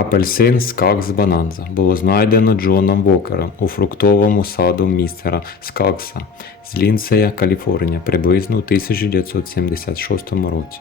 Апельсин Скакс Бананза було знайдено Джоном Вокером у фруктовому саду містера Скакса з Лінсея, Каліфорнія, приблизно у 1976 році.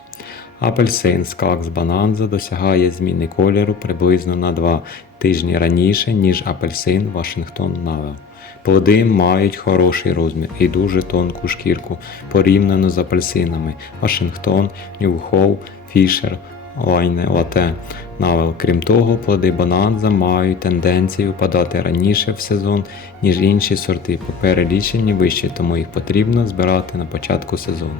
Апельсин Скакс Бананза досягає зміни кольору приблизно на 2 тижні раніше, ніж апельсин Вашингтон Навел. Плоди мають хороший розмір і дуже тонку шкірку порівняно з апельсинами Вашингтон, Ньюхоу, Фішер, Лайне, Лате, Навел. Крім того, плоди бананза мають тенденцію впадати раніше в сезон, ніж інші сорти, по переліченні вище, тому їх потрібно збирати на початку сезону.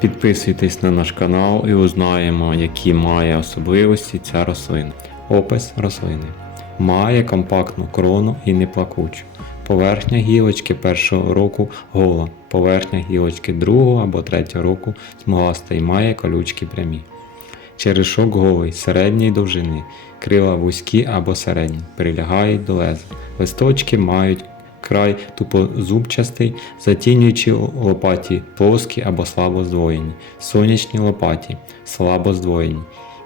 Підписуйтесь на наш канал і узнаємо, які має особливості ця рослина. Опис рослини. Має компактну крону і неплакучу. Поверхня гілочки першого року гола, поверхня гілочки другого або третього року смугаста і має колючки прямі. Черешок голий середньої довжини, крила вузькі або середні, прилягають до леза. Листочки мають край тупозубчастий, затінюючи лопаті плоскі або слабо здвоєні, сонячні лопаті, слабо здвоєні.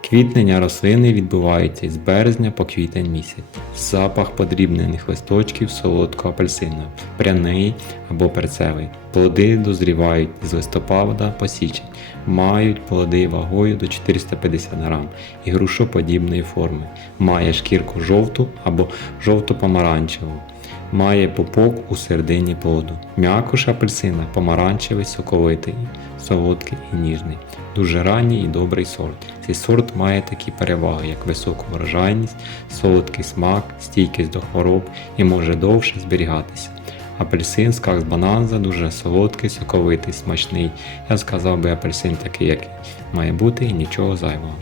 Квітнення рослини відбувається з березня по квітень місяць. Запах подрібнених листочків солодко апельсиновий, пряний або перцевий. Плоди дозрівають з листопада по січень, мають плоди вагою до 450 грам і грушоподібної форми. Має шкірку жовту або жовто-помаранчеву. Має пупок у середині плоду. М'якуш апельсина помаранчевий, соковитий, солодкий і ніжний. Дуже ранній і добрий сорт. Цей сорт має такі переваги, як високу врожайність, солодкий смак, стійкість до хвороб і може довше зберігатися. Апельсин скакс бананза дуже солодкий, соковитий, смачний. Я сказав би апельсин такий, як має бути, і нічого зайвого.